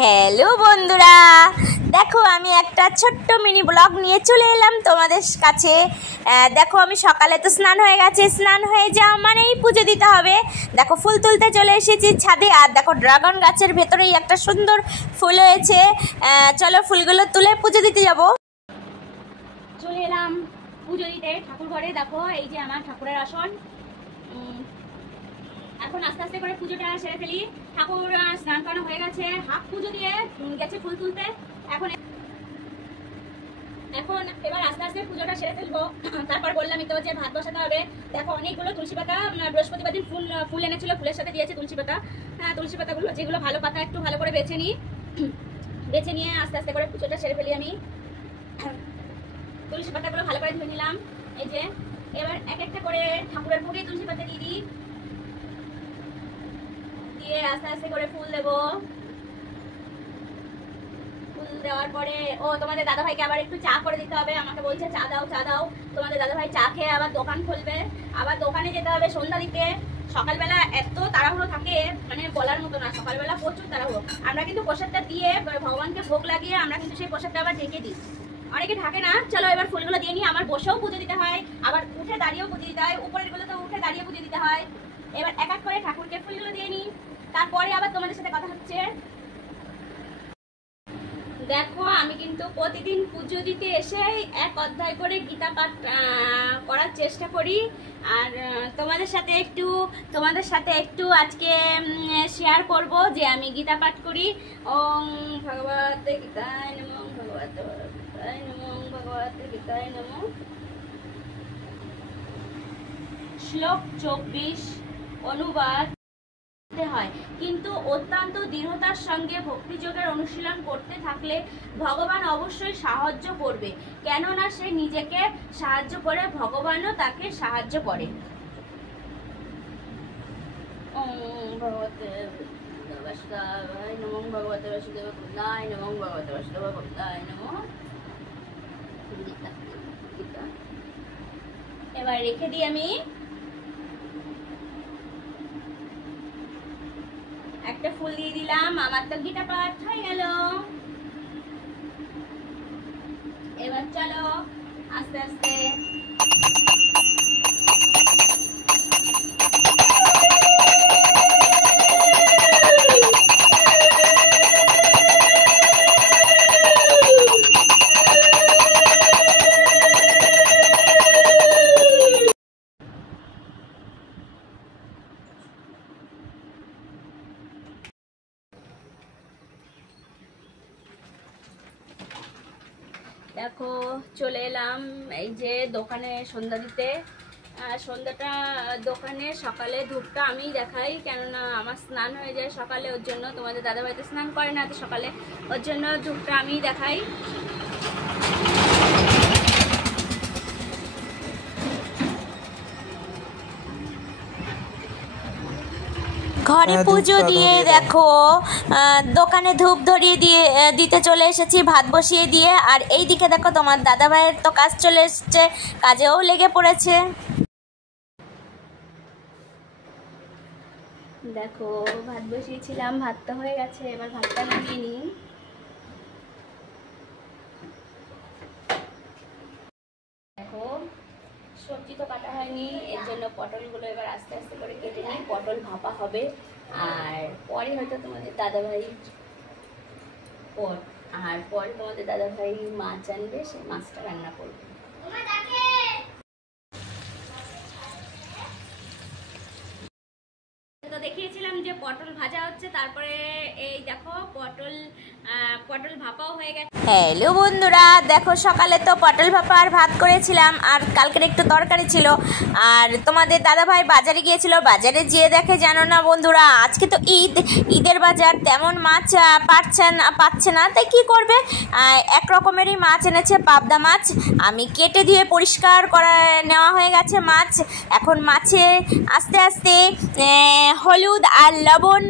Hello বন্ধুরা, দেখো আমি একটা ছোট্ট মিনি ব্লগ নিয়ে চলে এলাম তোমাদের কাছে। দেখো আমি সকালে তো স্নান হয়ে গেছে, স্নান হয়ে যাওয়া মানেই পুজো দিতে হবে। দেখো ফুল তুলতে চলে এসেছি ছাদে, আর দেখো ড্রাগন গাছের ভেতরেই একটা সুন্দর ফুল হয়েছে। চলো ফুলগুলো তুলে পুজো দিতে যাব। চলে এলাম পুজো দিতে ঠাকুর ঘরে। দেখো এই যে আমার ঠাকুরের আসন। এখন আস্তে আস্তে করে পুজোটা সেরে ফেলি। ঠাকুর স্নান করানো হয়ে গেছে, হাফ পুজো দিয়ে গেছে ফুল তুলতে। এবার আস্তে আস্তে পুজোটা সেরে ফেলবো। তারপর বললামই তো যে ভাত বসাতে হবে। দেখো অনেকগুলো তুলসী পাতা, বৃহস্পতিবার দিন ফুল এনেছিল, ফুলের সাথে দিয়েছে তুলসী পাতা। তুলসী পাতাগুলো যেগুলো ভালো পাতা একটু ভালো করে বেছে নিয়ে আস্তে আস্তে করে পুজোটা সেরে ফেলি আমি। তুলসী পাতাগুলো ভালো করে ধুয়ে নিলাম। এই যে এবার এক একটা করে ঠাকুরের ভোগে তুলসী পাতা দিয়ে দিই, দিয়ে আস্তে আস্তে করে ফুল দেবো। ফুল দেওয়ার পরে তোমাদের দাদা ভাইকে আবার একটু চা করে দিতে হবে। আমাকে বলছে চা দাও চা দাও। তোমাদের দাদা ভাই চা খেয়ে আবার দোকান খুলবে, আবার দোকানে যেতে হবে সন্ধ্যা দিতে। সকালবেলা এত তাড়াহুড়ো থাকে, মানে বলার মতো না। সকালবেলা প্রচুর তাড়াহুড়ো। আমরা কিন্তু প্রসাদটা দিয়ে ভগবানকে ভোগ লাগিয়ে আমরা কিন্তু সেই প্রসাদটা আবার ঢেকে দিই। অনেকে ঢাকে না। চলো এবার ফুলগুলো দিয়ে নিই। আমার বসেও পুজো দিতে হয়, আবার উঠে দাঁড়িয়েও পুজো দিতে হয়। উপরের গুলো তো উঠে দাঁড়িয়ে পুজো দিতে হয়। এবার এক এক করে ঠাকুরকে ফুলগুলো দিয়ে নিই, তারপরে আবার তোমাদের সাথে কথা হচ্ছে। দেখো আমি কিন্তু প্রতিদিন পুজো দিতে এসে এক অধ্যায় করে গীতা পাঠ করার চেষ্টা করি। আর তোমাদের সাথে একটু আজকে শেয়ার করব যে আমি গীতা পাঠ করি। ওম ভগবতে গীতায় নমঃ, ভগবতে গীতায় নমঃ, ভগবতে গীতায় নমঃ। শ্লোক 24 অনুবাদ হয়, কিন্তু অত্যন্ত দৃঢ়তার সঙ্গে ভক্তিযোগের অনুশীলন করতে থাকলে ভগবান অবশ্যই সাহায্য করবে, কেননা সে নিজেকে সাহায্য করে ভগবানও তাকে সাহায্য করে। ভগবতে বাসুদেবায় নমঃ, ভগবতে বাসুদেবায় নমঃ, ভগবতে বাসুদেবায় নমঃ। এবার রেখে দিই আমি। একটা ফুল দিয়ে দিলাম, আমার তো গীতা পাঠ হয়ে গেল। এবার চলো আস্তে আস্তে দেখো চলে এলাম এই যে দোকানে সন্ধ্যা দিতে। সন্ধ্যাটা দোকানে সকালে ধূপটা আমিই দেখাই, কেননা আমার স্নান হয়ে যায় সকালে। ওর জন্য তোমাদের দাদাভাই তো স্নান করে না তো সকালে, ওর জন্য ধূপটা আমিই দেখাই। ঘরে পুজো দিয়ে দেখো দোকানে ধূপ ধরিয়ে দিতে চলে এসেছি, ভাত বসিয়ে দিয়ে। আর এই দিকে দেখো তোমার দাদা ভাইয়ের তো কাজ চলে এসছে, কাজেও লেগে পড়েছে। দেখো ভাত বসিয়েছিলাম, ভাতটা হয়ে গেছে, এবার ভাতটা নামিয়ে নিই। দেখো সবজি তো কাটা হয়নি, এর জন্য পটলগুলো এবার আস্তে আস্তে করে কেটে নিই। পটল ভাপা হবে, আর পরে হয়তো তোমাদের দাদাভাই তোমাদের দাদাভাই মাছ আনবে, সেই মাছটা রান্না করবে। তো দেখিয়েছিলাম যে পটল ভাজা হচ্ছে, তারপরে এই দেখো পটল ভাপাও হয়ে গেছে। হ্যালো বন্ধুরা, দেখো সকালে তো পটল ভাপা আর ভাত করেছিলাম, আর কালকের একটু তরকারি ছিল। আর তোমাদের দাদাভাই বাজারে গিয়েছিল, বাজারে যেয়ে দেখে জানো না বন্ধুরা, আজকে তো ঈদের বাজার, তেমন মাছ পাচ্ছে না। তাই কি করবে, এক রকমেরই মাছ এনেছে, পাবদা মাছ। আমি কেটে দিয়ে পরিষ্কার করে নেওয়া হয়ে গেছে মাছ। এখন মাছে আস্তে আস্তে হলুদ আর লবণ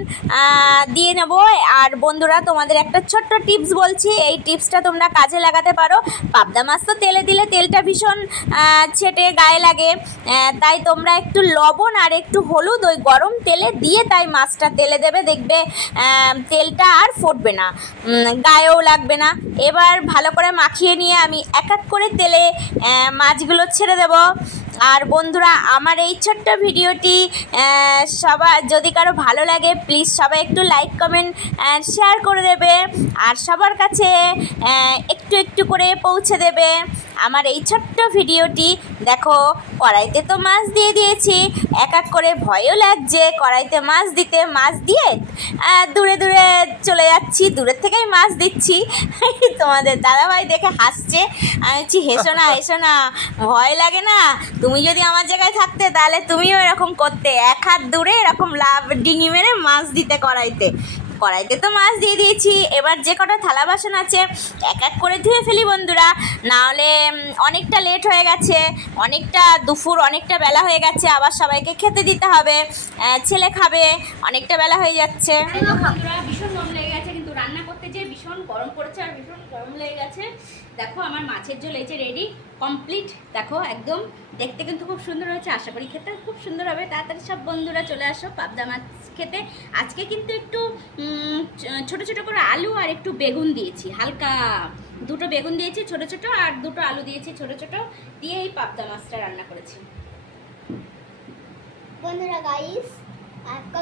দিয়ে নেব। আর বন্ধুরা বন্ধুরা তোমাদের একটা ছোট্ট টিপস বলছি, এই টিপসটা তোমরা কাজে লাগাতে পারো। পাবদা মাছ তো তেলে দিলে তেলটা ভীষণ ছেটে গায়ে লাগে, তাই তোমরা একটু লবণ আর একটু হলুদ ওই গরম তেলে দিয়ে তাই মাছটা তেলে দেবে, দেখবে তেলটা আর ফুটবে না, গায়েও লাগবে না। এবার ভালো করে মাখিয়ে নিয়ে আমি এক এক করে তেলে মাছগুলো ছেড়ে দেব। আর বন্ধুরা আমার এই ছোট্ট ভিডিওটি সবার যদি কারো ভালো লাগে প্লিজ সবাই একটু লাইক কমেন্ট শেয়ার করে দেবে আর সবার কাছে একটু একটু করে পৌঁছে দেবে আমার এই ছোট্ট ভিডিওটি। দেখো কড়াইতে তো মাছ দিয়ে দিয়েছি, এক এক করে ভয়ও লাগছে কড়াইতে মাছ দিতে, মাছ দিয়ে দূরে দূরে চলে যাচ্ছি, দূরের থেকেই মাছ দিচ্ছি। তোমাদের দাদাভাই দেখে হাসছে, আমি বলছি হেসো না হেসো না, ভয় লাগে না? তুমি যদি আমার জায়গায় থাকতে তাহলে তুমিও এরকম করতে, এক হাত দূরে এরকম লাভ ডিঙি মেরে মাছ দিতে কড়াইতে। কড়াইতে তো মাছ দিয়ে দিয়েছি, এবার যে কটা থালা বাসন আছে এক এক করে ধুয়ে ফেলি বন্ধুরা, নাহলে অনেকটা লেট হয়ে গেছে, অনেকটা দুপুর অনেকটা বেলা হয়ে গেছে, আবার সবাইকে খেতে দিতে হবে, ছেলে খাবে, অনেকটা বেলা হয়ে যাচ্ছে। বন্ধুরা ভীষণ গরম লেগে গেছে, কিন্তু রান্না করতে যে ভীষণ গরম পড়েছে আর ভীষণ গরম লেগে গেছে। দেখো আমার মাছের ঝোল এই যে রেডি কমপ্লিট, দেখো একদম দেখতে কিন্তু খুব সুন্দর হয়েছে, আশা করি খেতে খুব সুন্দর হবে। তাড়াতাড়ি সব বন্ধুরা চলে আসো পাবদা মাছ খেতে। আজকে কিন্তু একটু ছোট ছোট করে আলু আর একটু বেগুন দিয়েছি, হালকা দুটো বেগুন দিয়েছি ছোট ছোট, আর দুটো আলু দিয়েছি ছোট ছোট, দিয়ে এই পাবদা মাছটা রান্না করেছি। বন্ধুরা গাইস आपका